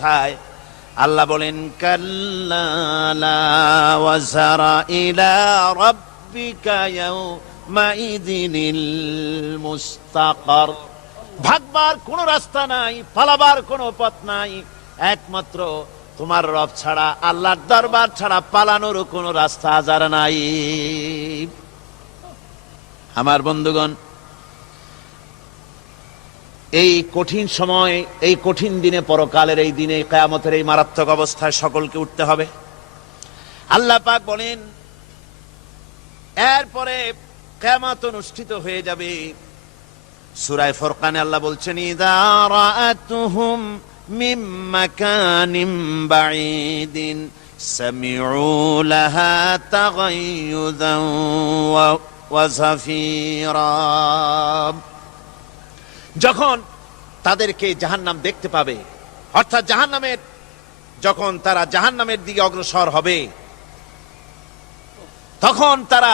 আল্লাহ বলেন কাল্লা লা ওয়াজারা ইলা রাব্বিকা ইয়াউমাইযিনিল মুস্তাকার। ভাগবার কোনো রাস্তা নাই, পালাবার কোনো পথ নাই, একমাত্র তোমার রব ছাড়া, আল্লাহর দরবার ছাড়া পালানোর কোনো রাস্তা আজার নাই। আমার বন্ধুগণ, এই কঠিন সময়, এই কঠিন দিনে, পরকালের এই দিনে, কিয়ামতের এই মারাত্মক অবস্থায় সকলকে উঠতে হবে। আল্লাহ পাক বলেন এরপরে কিয়ামত অনুষ্ঠিত হয়ে যাবে। সূরা ফুরকানে আল্লাহ বলছেন ইযা রাআতুহুম মিন মাকানিন বাঈদিন সামিউ লাহা তাগায়্যুযান ওয়া যাফীরা। যখন তাদেরকে জাহান্নাম দেখতে পাবে, অর্থাৎ জাহান্নামের, যখন তারা জাহান্নামের দিকে অগ্রসর হবে, তখন তারা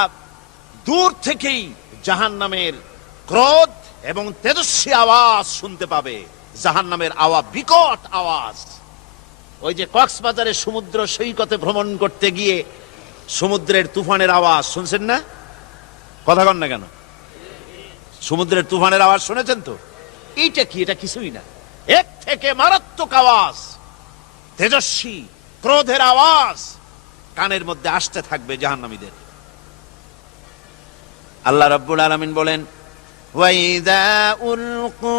দূর থেকেই জাহান্নামের ক্রোধ এবং তেজস্বী আওয়াজ শুনতে পাবে। জাহান্নামের আওয়াজ, বিকট আওয়াজ। ওই যে কক্সবাজারে সমুদ্র সৈকতে ভ্রমণ করতে গিয়ে সমুদ্রের তুফানের আওয়াজ শুনছেন না? কথা কন না কেন? সমুদ্রের তুফানের আওয়াজ শুনেছেন তো? এইটা কি? এটা কিছুই না, এক থেকে মারাত্মক আওয়াজ, তেজস্বী ক্রোধের আওয়াজ কানের মধ্যে আসতে থাকবে জাহান্নামীদের। আল্লাহ রাব্বুল আলামিন বলেন ওয়াইযা উলকু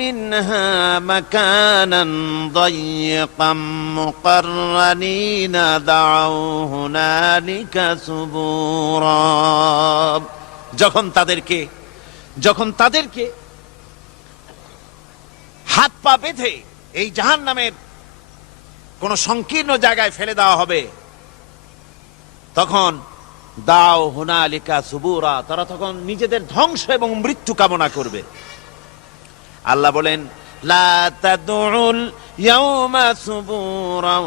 মিনহা মাকানান দায়্যিকাম মুকাররানিনা দাউ হুনালিকা সুবুরা। যখন তাদেরকে হাত পা বেঁধে এই জাহান্নামের কোন সংকীর্ণ জায়গায় ফেলে দেওয়া হবে, তখন দাও হুনালিকা সুবুরা, তারা তখন নিজেদের ধ্বংস এবং মৃত্যু কামনা করবে। আল্লাহ বলেন লা তাদউল ইয়াউমা সুবুরান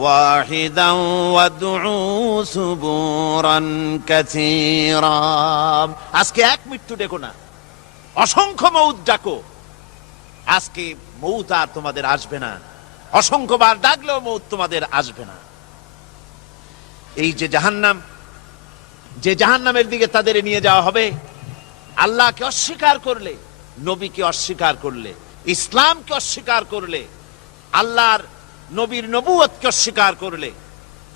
ওয়াহিদান ওয়াদউ সুবুরান কাসীরা। আজকে এক মৃত্যু ডেকো না, অসংখ্য মউত ডাকো। আজকে মউত আর তোমাদের আসবে না, অসংখ্যবার ডাকলেও মউত তোমাদের আসবে না। এই যে জাহান্নাম, যে জাহান্নামের দিকে তাদের নিয়ে যাওয়া হবে, আল্লাহকে অস্বীকার করলে, নবীকে অস্বীকার করলে, ইসলামকে অস্বীকার করলে, আল্লাহর নবীর নবুয়তকে অস্বীকার করলে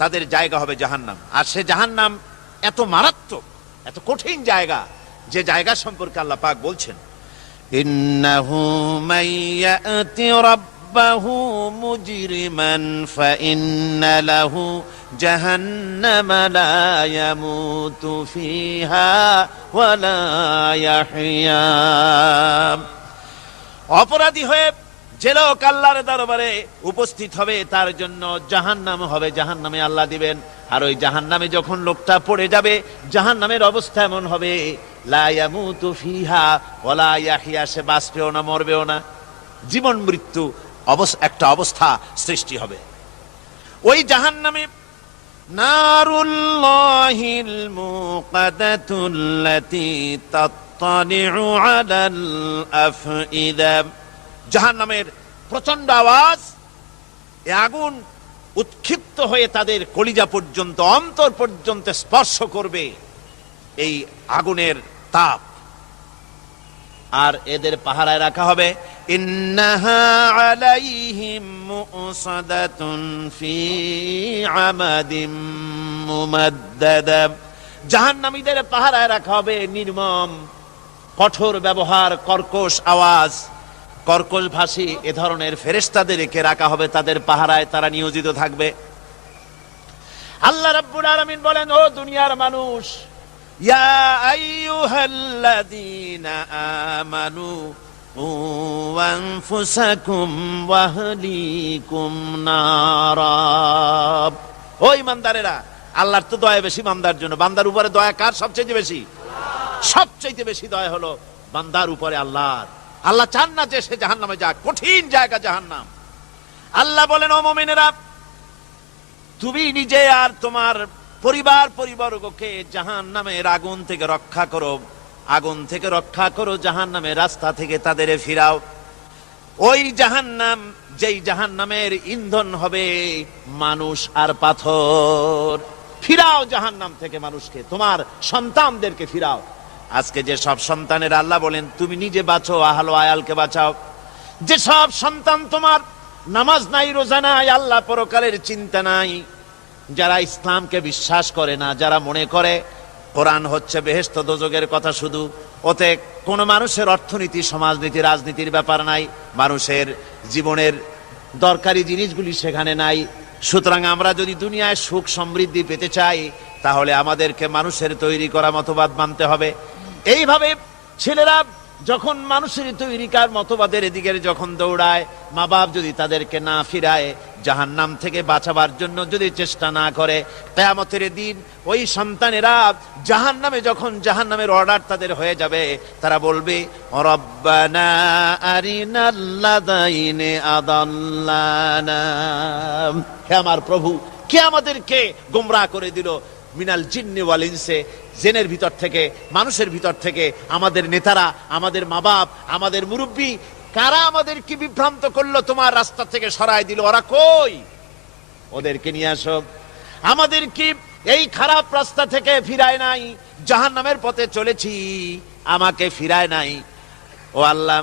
তাদের জায়গা হবে জাহান্নাম। আর সে জাহান্নাম এত মারাত্মক, এত কঠিন জায়গা, যে জায়গা সম্পর্কে আল্লাহ পাক বলছেন ইন্নাহু মাইয়াতি রাব্বাহু মুজরিমান ফাইন্না লাহু জাহান্নামা লা ইয়ামুতু ফিহা ওয়া লা ইয়াহইয়া। অপরাধী হয়ে যে লোক আল্লাহর দরবারে উপস্থিত হবে, তার জন্য জাহান্নাম হবে, জাহান্নামে আল্লাহ দিবেন। আর ওই জাহান্নামে যখন লোকটা পড়ে যাবে, জাহান্নামের অবস্থা এমন হবে লা ইয়ামুতু ফিহা ওয়া লা ইয়াহইয়া, সে বাঁচবেও না, মরবেও না, জীবন মৃত্যু একটা অবস্থা সৃষ্টি হবে। ওই জাহান্নামে নারুল্লাহিল মুকাদাতুল্লাতী তাত্তালিউ আলাল আফইদা। জাহান্নামের প্রচন্ড আওয়াজ, এই আগুন উৎক্ষিপ্ত হয়ে তাদের কলিজা পর্যন্ত, অন্তর পর্যন্ত স্পর্শ করবে এই আগুনের তাপ। আর এদের পাহারায় রাখা হবে ইন্নাহা আলাইহিম মুসাদাতুন ফি আমাদিম মুমাদ্দাদা। জাহান্নামীদের পাহারায় রাখা হবে নির্মম, কঠোর ব্যবহার, কর্কশ আওয়াজ, কর্কশ ভাষী এ ধরনের ফেরেশতাদেরকে রাখা হবে তাদের পাহারায়, তারা নিয়োজিত থাকবে। আল্লাহ রাব্বুল আলামিন বলেন, ও দুনিয়ার মানুষ, ইয়া আইয়ুহাল্লাযীনা আমানু কু আনফুসাকুম ওয়া আহলিকুম নারা। ও ঈমানদারেরা, আল্লাহর তো দয়া বেশি বান্দার জন্য। বান্দার উপরে দয়া কার সবচেয়ে বেশি? সবচেয়ে বেশি দয়া হলো বান্দার উপরে আল্লাহর। আল্লাহ চান না যে সে জাহান্নামে যাক, কঠিন জায়গা জাহান্নাম। আল্লাহ বলেন, ও মুমিনেরা, তুমি নিজে আর তোমার পরিবারবর্গকে জাহান্নামের আগুন থেকে রক্ষা করো, আগুন থেকে রক্ষা করো, জাহান্নামের রাস্তা থেকে তাদের ফিরাও। ওই জাহান্নাম যেই জাহান্নামের ইন্ধন হবে মানুষ আর পাথর। ফিরাও জাহান্নাম থেকে মানুষকে, তোমার সন্তানদেরকে ফিরাও। আজকে যে সব সন্তানের আল্লাহ বলেন তুমি নিজে বাঁচো, আহলো আয়ালকে বাঁচাও। যে সব সন্তান তোমার নামাজ নাই, রোজা নাই, আল্লাহ পরকালের চিন্তা নাই, যারা ইসলামকে বিশ্বাস করে না, যারা মনে করে কোরআন হচ্ছে বেহেশত দোজখের কথা শুধু, ওতে কোনো মানুষের অর্থনীতি, সমাজনীতি, রাজনীতির ব্যাপার নাই, মানুষের জীবনের দরকারি জিনিসগুলি সেখানে নাই। সুতরাং আমরা যদি দুনিয়ায় সুখ সমৃদ্ধি পেতে চাই তাহলে আমাদেরকে মানুষের তৈরি করা মতবাদ মানতে হবে। এইভাবে ছেলেরা যখন মানুষের তৈরিকার মতবাদের এদিকে যখন দৌড়ায়, মা বাপ যদি তাদেরকে না ফিরায়, জাহান্নাম থেকে বাঁচাবার জন্য যদি চেষ্টা না করে, কিয়ামতের দিন ওই সন্তানেরা জাহান্নামে, যখন জাহান্নামের অর্ডার তাদের হয়ে যাবে, তারা বলবে রব্বানা আরিনাল্লাযাইনি আদাল্লানা, হে আমার প্রভু, কে আমাদেরকে গোমরাহ করে দিল, মিনাল জিন্নি ওয়াল ইনসে, জিনের ভিতর থেকে, মানুষের ভিতর থেকে, আমাদের নেতারা, আমাদের মা বাপ, আমাদের মুরব্বী, কারা আমাদেরকে বিভ্রান্ত করলো, তোমার রাস্তা থেকে সরায় দিল, ওরা কই? ওদেরকে নিয়ে আসো। আমাদেরকে এই খারাপ রাস্তা থেকে ফিরায় নাই, জাহান্নামের পথে চলেছি, আমাকে ফিরায় নাই। ও আল্লাহ,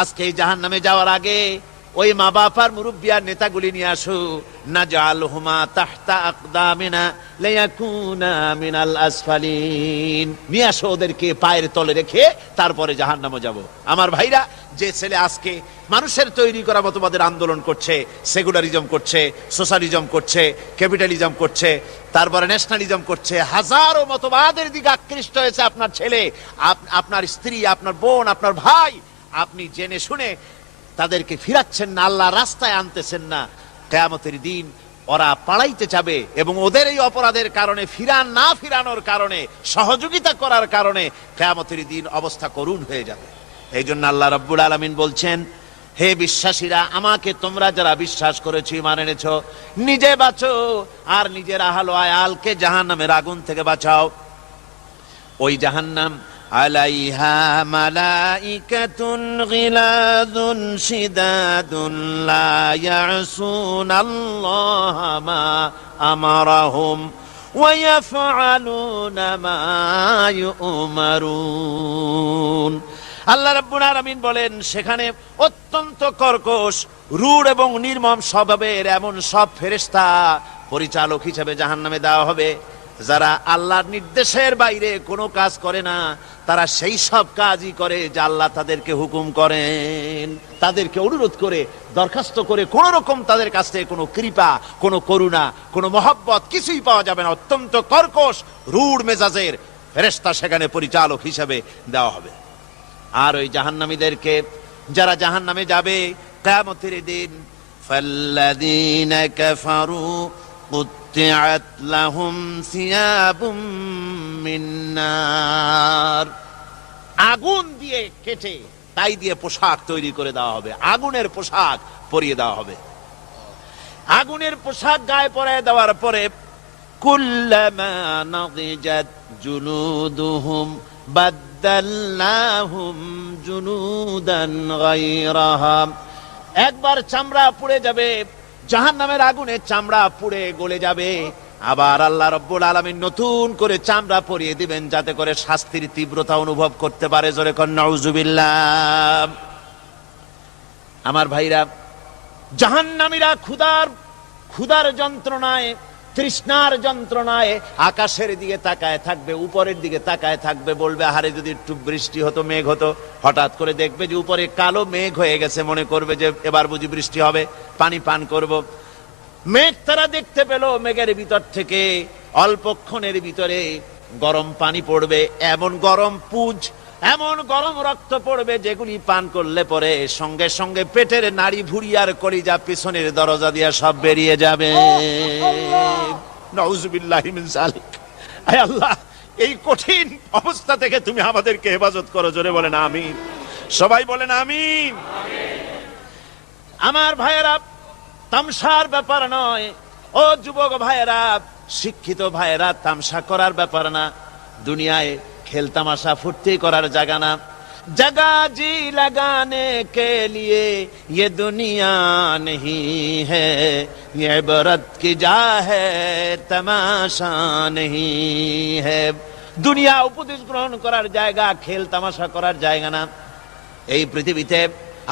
আজকে এই জাহান্নামে যাওয়ার আগে ওই মা বাপ আর মুরব্বী আর নেতাগুলি নিয়ে আসো, নাজআলহুমা তাহতা আকদামিনা লিয়াকুনা মিনাল আসফালিন, নিয়ে আসো ওদেরকে পায়ের তলে রেখে তারপরে জাহান্নামে যাব। আমার ভাইরা, যে ছেলে আজকে মানুষের তৈরি করা মতবাদের আন্দোলন করছে, সেকুলারিজম করছে, সোশ্যালিজম করছে, ক্যাপিটালিজম করছে, তারপরে ন্যাশনালিজম করছে, হাজারো মতবাদের দিকে আকৃষ্ট হয়েছে আপনার ছেলে, আপনার স্ত্রী, আপনার বোন, আপনার ভাই, আপনি জেনে শুনে তাদেরকে ফিরাচ্ছেন না, আল্লাহ রাস্তায় আনতেছেন না। কিয়ামতের দিন ওরা পালাইতে যাবে এবং ওদের এই অপরাধের কারণে, না ফিরানোর কারণে, সহযোগিতা করার কারণে কিয়ামতের দিন অবস্থা করুণ হয়ে যাবে। এই জন্য আল্লাহ রাব্বুল আলামিন বলছেন, হে বিশ্বাসীরা, আমাকে তোমরা যারা বিশ্বাস করেছো, ঈমান এনেছো, নিজে বাঁচো আর নিজের আহলো আয়ালকে জাহান্নামের আগুন থেকে বাঁচাও। ওই জাহান্নাম আলাইহা মালাইকাতুন গিলাযুন শিদাদুন লা ইয়াসুনাল্লাহা মা আমারাহুম ওয়া ইয়াফআলুনা মা ইউমারুন। আল্লাহ রাব্বুল আলামিন বলেন, সেখানে অত্যন্ত কর্কশ, রূঢ় এবং নির্মম স্বভাবের এমন সব ফেরেশতা পরিচালক হিসেবে জাহান্নামে দেওয়া হবে, যারা আল্লাহর নির্দেশের বাইরে কোনো কাজ করে না, তারা সেই সব কাজই করে যা আল্লাহ তাদেরকে হুকুম করেন। তাদেরকে অনুরোধ করে, দরখাস্ত করে কোন রকম তাদের কাছ থেকে কোনো কৃপা, কোনো করুণা, কোনো মহব্বত কিছুই পাওয়া যাবে না। অত্যন্ত কর্কশ, রূঢ় মেজাজের ফেরেশতা সেখানে পরিচালক হিসেবে দেওয়া হবে। আর ওই জাহান্নামীদেরকে, যারা জাহান্নামে যাবে কিয়ামতের দিন, ফাল্লাযীনা কাফারু কুত্তিআত লাহুম সিয়াবুম মিন নার, আগুন দিয়ে কেটে তাই দিয়ে পোশাক তৈরি করে দেওয়া হবে, আগুনের পোশাক পরিয়ে দেওয়া হবে। আগুনের পোশাক গায়ে পরায় দেওয়ার পরে কুল্লামা নাদিজাত জুলুদুহুম বাদদালনাহুম জুনুদান গায়রাহা, একবার চামড়া পুড়ে যাবে, জাহান্নামের আগুনে চামড়া পুড়ে গলে যাবে, আবার আল্লাহ রাব্বুল আলামিন নতুন করে চামড়া পরিয়ে দিবেন, যাতে করে শাস্তির তীব্রতা অনুভব করতে পারে। জোরে কোন নাউজুবিল্লাহ। আমার ভাইরা, জাহান্নামীরা ক্ষুধার যন্ত্রণায়, তৃষ্ণার যন্ত্রণায় আকাশের দিকে তাকায় থাকবে, উপরের দিকে তাকায় থাকবে, বলবে আহারে যদি একটু বৃষ্টি হতো, মেঘ হতো। হঠাৎ করে দেখবে যে উপরে কালো মেঘ হয়ে গেছে, মনে করবে যে এবার বুঝি বৃষ্টি হবে, পানি পান করব। মেঘ তারা দেখতে পেল, মেঘের ভিতর থেকে অল্পক্ষণের ভিতরে গরম পানি পড়বে, এমন গরম পুজ, এমন গরম রক্ত পড়বে, যেগুলি পান করলে পরে সঙ্গে সঙ্গে পেটের নাড়ি, ভুঁড়ি আর কলিজা পিছনের দরজা দিয়ে সব বেরিয়ে যাবে। নাউজুবিল্লাহি মিন যালিক। আয় আল্লাহ, এই কঠিন অবস্থা থেকে তুমি আমাদেরকে হেফাজত করো। জোরে বলেন আমিন। সবাই বলেন আমিন। আমার ভাইয়েরা, তামসার ব্যাপার নয়। ও যুবক ভাইয়েরা, শিক্ষিত ভাইয়েরা, তামসা করার ব্যাপার না। দুনিয়ায় খেল তামাশা ফুর্তি করার জায়গা না। जगह जी लगाने के लिए ये दुनिया नहीं है, ये इबरत की जा है तमाशा नहीं है। দুনিয়া উপদেশ গ্রহণ করার জায়গা, খেল তামাশা করার জায়গা না। এই পৃথিবীতে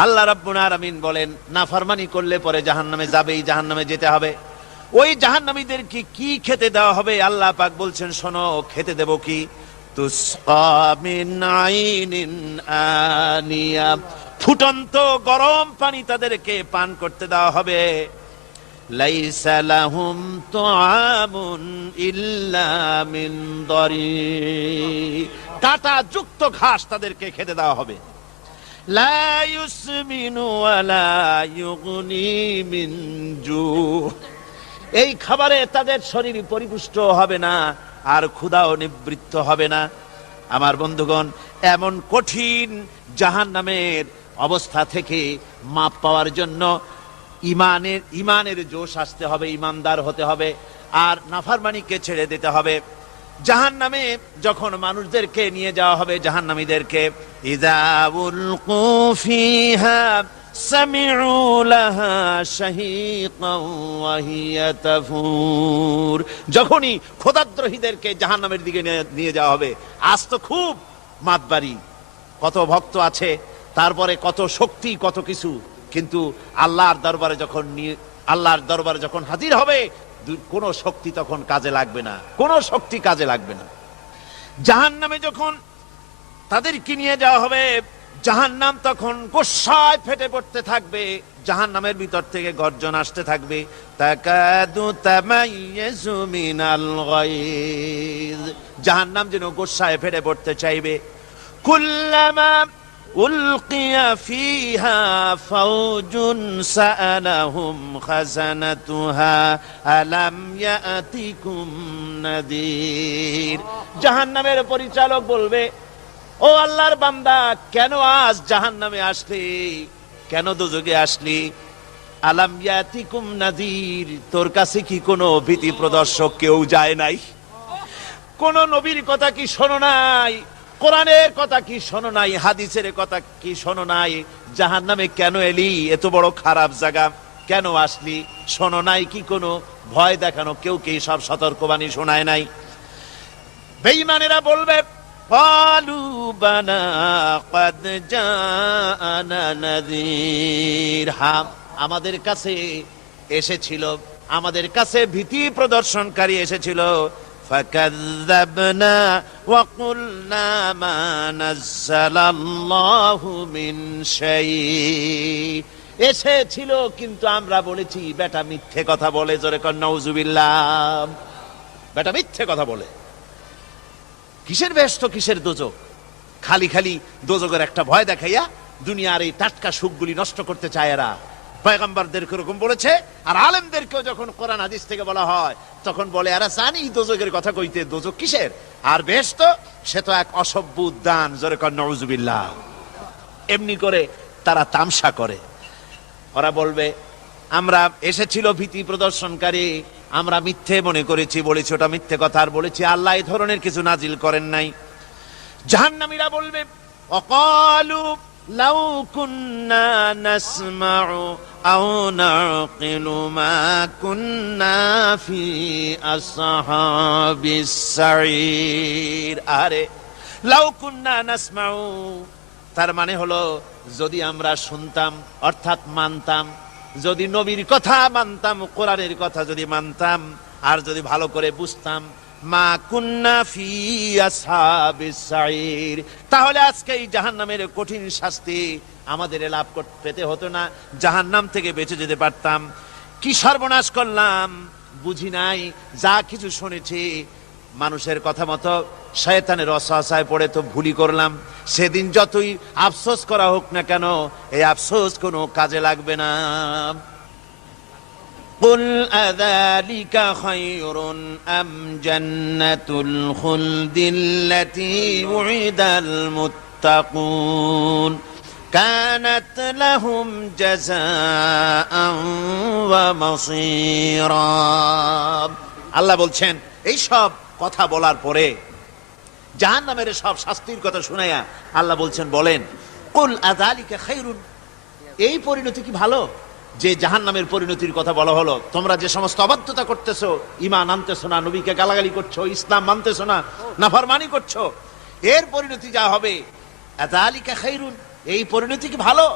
আল্লাহ রাব্বুল আলামিন বলেন নাফরমানি করলে পরে জাহান্নামে যাবেই, জাহান্নামে যেতে হবে। ওই জাহান্নামীদেরকে কি খেতে দেওয়া হবে? আল্লাহ পাক বলছেন শোনো, খেতে দেব কি? তুসকা মিন আইনিন আনিয়া, ফুটন্ত গরম পানি তাদেরকে পান করতে দেওয়া হবে। লাইসা লাহুম তুআমুন ইল্লা মিন দারি, কাঁটা যুক্ত ঘাস তাদেরকে খেতে দেওয়া হবে। লা ইউসমিনু ওয়ালা ইউগনি মিন জু, এই খাবারে তাদের শরীর পরিপুষ্ট হবে না আর ক্ষুধাও নিবৃত্ত হবে না। আমার বন্ধুগণ, এমন কঠিন জাহান্নামের অবস্থা থেকে মাপ পাওয়ার জন্য ইমানের জোশ আসতে হবে, ইমানদার হতে হবে, আর নাফরমানিকে ছেড়ে দিতে হবে। জাহান্নামে যখন মানুষদেরকে নিয়ে যাওয়া হবে, জাহান্নামীদেরকে, ইযা উলকু ফিহা সামিউ লাহা শাহীকান ওয়া হিয়া তাফুর, যখনই খোদাদ্রোহীদেরকে জাহান্নামের দিকে নিয়ে যাওয়া হবে, আজ তো খুব মাতবাড়ি, কত ভক্ত আছে, তারপরে কত শক্তি, কত কিছু, কিন্তু আল্লাহর দরবারে যখন হাজির হবে, কোন শক্তি তখন কাজে লাগবে না, কোন শক্তি কাজে লাগবে না। জাহান্নামে যখন তাদেরকে নিয়ে যাওয়া হবে, জাহান্নাম তখন গোসায় ফেটে পড়তে থাকবে, জাহান্নামের ভিতর থেকে গর্জন আসতে থাকবে, তাকাদু তামাইয়াজু মিনাল গায়জ, জাহান্নাম যেন গোসায় ফেটে পড়তে চাইবে। কুল্লামা উলকিয়া ফিহা ফাওজুন সাআলাহুম খাজানাতুহা আলাম ইয়াতিকুম নাদির, জাহান্নামের পরিচালক বলবে, ও আল্লাহর বান্দা, কেন আজ জাহান্নামে আসলি, কেন দোজখে আসলি? আলাম ইয়াতিকুম নাদির, তোর কাছে কি কোনো ভীতি প্রদর্শক কেউ যায় নাই? কোন নবীর কথা কি শোনো নাই? কোরআনের কথা কি শোনো নাই? হাদিসের কথা কি শোনো নাই? জাহান্নামে কেন এলি? এত বড় খারাপ জায়গা কেন আসলি? শোনো নাই কি? কোনো ভয় দেখানো কেউ কি সব সতর্কবাণী শোনায় নাই? বেঈমানেরা বলবে, ক্বালু বালা ক্বাদ জাআনা নাযীর, হ্যাঁ আমাদের কাছে এসেছিল, আমাদের কাছে ভীতি প্রদর্শনকারী এসেছিল। ফাকাযযাবনা ওয়া কুলনা মা নাযালাল্লাহু মিন শাই, এসেছিল কিন্তু আমরা বলেছি বেটা মিথ্যে কথা বলে। জোরে কর নাউযুবিল্লাহ, বেটা মিথ্যে কথা বলে। কিসের বেহেশত, কিসের দোজখ? খালি খালি দোজখের একটা ভয় দেখাইয়া দুনিয়ার এই টাটকা সুখগুলি নষ্ট করতে চায় এরা। পয়গম্বরদেরকে এরকম বলেছে, আর আলেমদেরকেও যখন কোরআন হাদিস থেকে বলা হয় তখন বলে এরা জানি দোজখের কথা কইতে, দোজখ কিসের আর বেহেশত, সে তো এক অসভ্য উদ্যান। জোরে কর নাউযুবিল্লাহ। এমনি করে তারা তামসা করে। ওরা বলবে আমরা এসেছিল ভীতি প্রদর্শনকারী, আমরা মিথ্যে মনে করেছি, বলেছি ওটা মিথ্যে কথা, আর বলেছি আল্লাহ এই ধরনের কিছু নাজিল করেন নাই। জাহান্নামীরা বলবে, ওয়াকালু লাউ কুন্না নাসমাউ আও নাকিলু মা কুন্না ফি আসহাবিস সাঈর, আরে লাউ কুন্না নাসমাউ, তার মানে হলো যদি আমরা শুনতাম অর্থাৎ মানতাম, যদি নবীর কথা মানতাম, কোরআনের কথা যদি মানতাম, আর যদি ভালো করে বুঝতাম, মা কুন্না ফি আসহাবিস সাঈর, তাহলে আজকে এই জাহান্নামের কঠিন শাস্তি আমাদের লাভ পেতে হতো না, জাহান্নাম থেকে বেঁচে যেতে পারতাম। কি সর্বনাশ করলাম বুঝি নাই, যা কিছু শুনেছি মানুষের কথা মতো শয়তানের ওয়াসওয়াসায় পড়ে তো ভুলই করলাম। সেদিন যতই আফসোস করা হোক না কেন, এই আফসোস কোনো কাজে লাগবে না। কুল আযালিকা খায়রুন আম জান্নাতুল খুলদিল্লাতী উইদাল মুত্তাকুন কানাত লাহুম জাযাআন ওয়া মাসীরা। আল্লাহ বলছেন এই সব কথা বলার পরে জাহান্নামের সব শাস্তির কথা শুনাইয়া আল্লাহ বলছেন, বলেন কুল আযালিকা খায়রুন, এই পরিণতি কি ভালো? যে জাহান্নামের পরিণতির কথা বলা হলো, তোমরা যে সমস্ত অবাধ্যতা করতেছো, ঈমান আনতেছো না, নবীকে গালাগালি করছো, ইসলাম মানতেছো না, নাফরমানি করছো, এর পরিণতি যা হবে, আযালিকা খায়রুন, এই পরিণতি কি ভালো?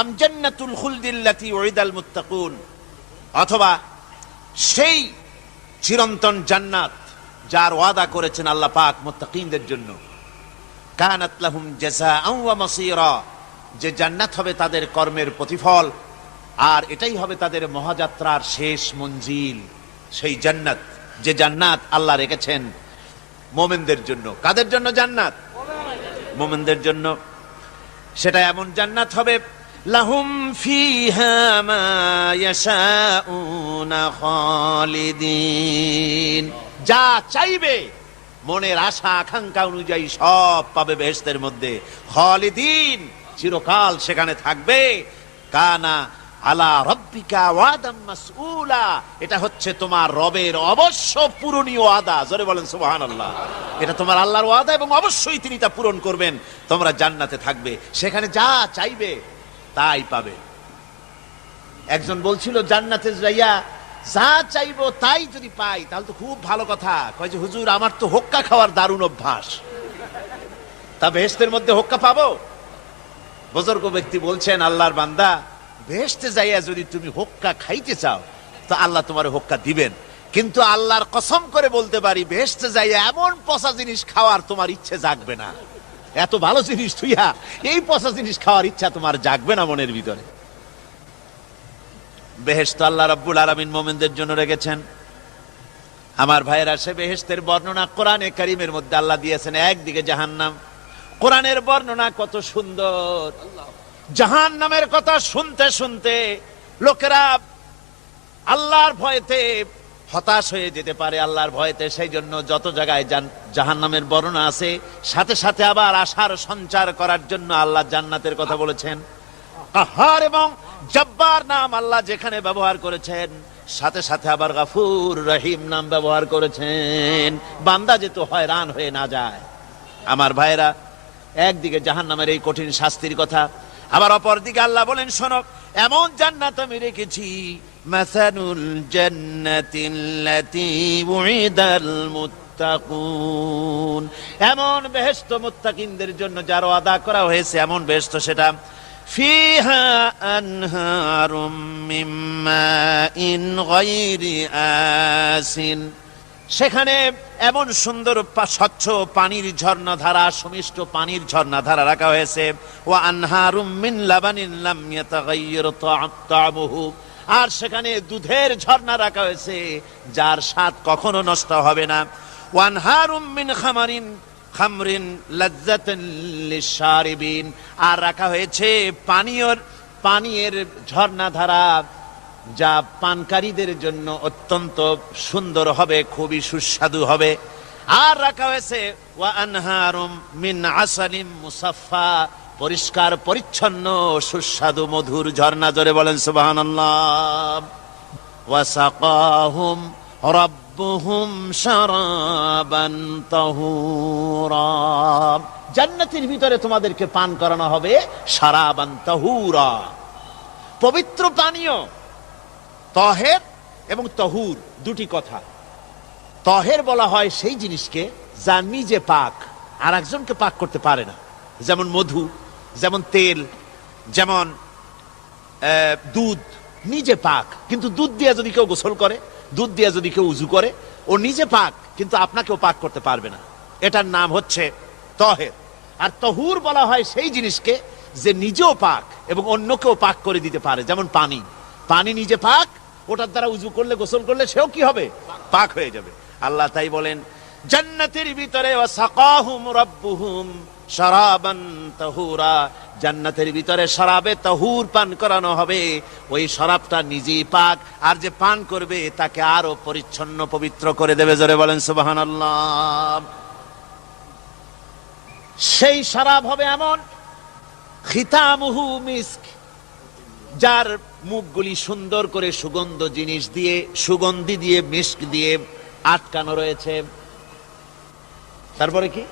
আম জান্নাতুল খুলদিল্লাতী উইদাল মুত্তাকুন, অথবা সেই চিরন্তন জান্নাত যার ওয়াদা করেছেন আল্লাহ পাক মুত্তাকিনদের জন্য, কানাত লাহুম জাযাআন ওয়া মাসীরা, যে জান্নাত হবে তাদের কর্মের প্রতিফল, আর এটাই হবে তাদের মহাযাত্রার শেষ মঞ্জিল। সেই জান্নাত, যে জান্নাত আল্লাহ রেখেছেন মুমিনদের জন্য। কাদের জন্য জান্নাত? মুমিনদের জন্য। সেটা এমন জান্নাত হবে, লাহুম ফিহা মা ইয়াশাউনা খালিদিন, যা চাইবে মনের আশা আকাঙ্ক্ষা অনুযায়ী সব পাবে বেহেশতের মধ্যে। খালিদিন, চিরকাল সেখানে থাকবে। কানা আলা রব্বিকা ওয়াদাম মাসউলা, এটা হচ্ছে তোমার রবের অবশ্য পূরণীয় ওয়াদা। জোরে বলেন সুবহানাল্লাহ। এটা তোমার আল্লাহর ওয়াদা এবং অবশ্যই তিনি তা পূরণ করবেন। তোমরা জান্নাতে থাকবে, সেখানে যা চাইবে তাই পাবে। একজন বলছিল, জান্নাতে যাইয়া যা চাইবো তাই যদি পাই তাহলে তো খুব ভালো কথা। কয় যে হুজুর, আমার তো হোক্কা খাওয়ার দারুণ অভ্যাস, তা বেহেশতের মধ্যে হোক্কা পাবো? বুজুর্গ ব্যক্তি বলছেন, আল্লাহর বান্দা, বেহেশতে যাইয়া যদি তুমি হোক্কা খাইতে চাও তো আল্লাহ তোমার হোক্কা দিবেন, কিন্তু আল্লাহর কসম করে বলতে পারি, বেহেশতে যাইয়া এমন পচা জিনিস খাওয়ার তোমার ইচ্ছে জাগবে না। এত ভালো জিনিস তুইয়া এই পচা জিনিস খাওয়ার ইচ্ছা তোমার জাগবে না মনের ভিতরে। বেহেশত আল্লাহ রাব্বুল আলামিন মুমিনদের জন্য রেখেছেন। আমার ভাইয়েরা, সে বেহেশতের বর্ণনা কোরআনে কারীমের মধ্যে আল্লাহ দিয়েছেন। একদিকে জাহান্নাম, কোরআনের বর্ণনা কত সুন্দর। জাহান্নামের কথা শুনতে শুনতে লোকেরা আল্লাহর ভয়েতে হতাশ হয়ে যেতে পারে, আল্লাহর ভয়েতে। সেই জন্য যত জায়গায় জাহান্নামের বর্ণনা আছে, সাথে সাথে আবার আশার সঞ্চার করার জন্য আল্লাহ জান্নাতের কথা বলেছেন। কাহার এবং জব্বার নাম আল্লাহ যেখানে ব্যবহার করেছেন, সাথে সাথে আবার গাফুর রহিম নাম ব্যবহার করেছেন, বান্দা যেহেতু হয়রান হয়ে না যায়। আমার ভাইরা, একদিকে জাহান্নামের এই কঠিন শাস্তির কথা, আবার অপর দিকে আল্লাহ বলেন, শোনো, এমন জান্নাত আমি রেখেছি, মাসানুল জান্নাতিল্লাতী উইদাল মুত্তাকুন, এমন বেহেশত মুত্তাকিনদের জন্য যার ওয়াদা করা হয়েছে, এমন বেহেশত সেটা, ফিহা আনহারুম মিন মাইন গায়রি আসিন, সেখানে এমন সুন্দর স্বচ্ছ পানির ঝর্ণাধারা, সুমিষ্ট পানির ঝর্ণাধারা রাখা হয়েছে। ওয়া আনহারুম মিন লাবানিন লাম ইয়াতাগায়্যার তা'মুহু, আর সেখানে দুধের ঝর্ণা রাখা হয়েছে যার স্বাদ কখনো নষ্ট হবে না। ওয়া আনহারুম মিন খামরিন লাজ্জাতান লিশারিবিন, আর রাখা হয়েছে পানীয়ের ঝর্ণাধারা যা পানকারীদের জন্য অত্যন্ত সুন্দর হবে, খুবই সুস্বাদু হবে। আর রাখা হয়েছে ওয়া আনহারুম মিন আসালিম মুসাফফা, পরিষ্কার পরিচ্ছন্ন সুস্বাদু মধুর ঝর্ণা। জোরে বলেন সুবহানাল্লাহ। ওয়া সাকাহুম রাব্বুহুম শারাবান তাহুরা, জান্নাতের ভিতরে তোমাদেরকে পান করানো হবে শারাবান তাহুরা, পবিত্র পানীয়। তহের এবং তহুর দুটি কথা। তহের বলা হয় সেই জিনিসকে যা নিজে পাক, আর একজনকে পাক করতে পারে না, যেমন মধু, যেমন তেল, যেমন দুধ নিজে পাক, কিন্তু দুধ দিয়ে যদি কেউ গোসল করে, দুধ দিয়ে যদি কেউ উজু করে, ও নিজে পাক, কিন্তু আপনাকেও পাক করতে পারবে না। এটার নাম হচ্ছে তহের। আর তহুর বলা হয় সেই জিনিসকে যে নিজেও পাক এবং অন্যকেও পাক করে দিতে পারে, যেমন পানি। পানি নিজে পাক, ওটার দ্বারা উজু করলে, গোসল করলে সেও কি হবে? পাক হয়ে যাবে। আল্লাহ তাই বলেন, জান্নাতের ভিতরে ওয়াসাকাহুম রাব্বুহুম শারাবান তাহুরা, জান্নাতের ভিতরে শরাবে তাহুর পান করানো হবে। ওই শরাবটা নিজেই পাক, আর যে পান করবে তাকে আরো পরিচ্ছন্ন পবিত্র করে দেবে। জোরে বলেন সুবহানাল্লাহ। সেই শরাব হবে এমন, খিতামুহু মিস্ক, যার মুখগুলি সুন্দর করে সুগন্ধ জিনিস দিয়ে, সুগন্ধি দিয়ে, মিস্ক দিয়ে আটকানো রয়েছে। তারপরে কি?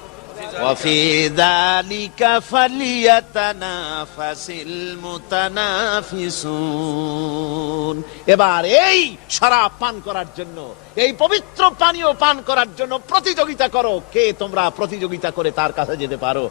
وفي ذلك فليتنافس المتنافسون। এবার এই শরাব পান করার জন্য, এই পবিত্র পানীয় পান করার জন্য প্রতিযোগিতা করো, কে তোমরা প্রতিযোগিতা করে তার কাছে যেতে পারো।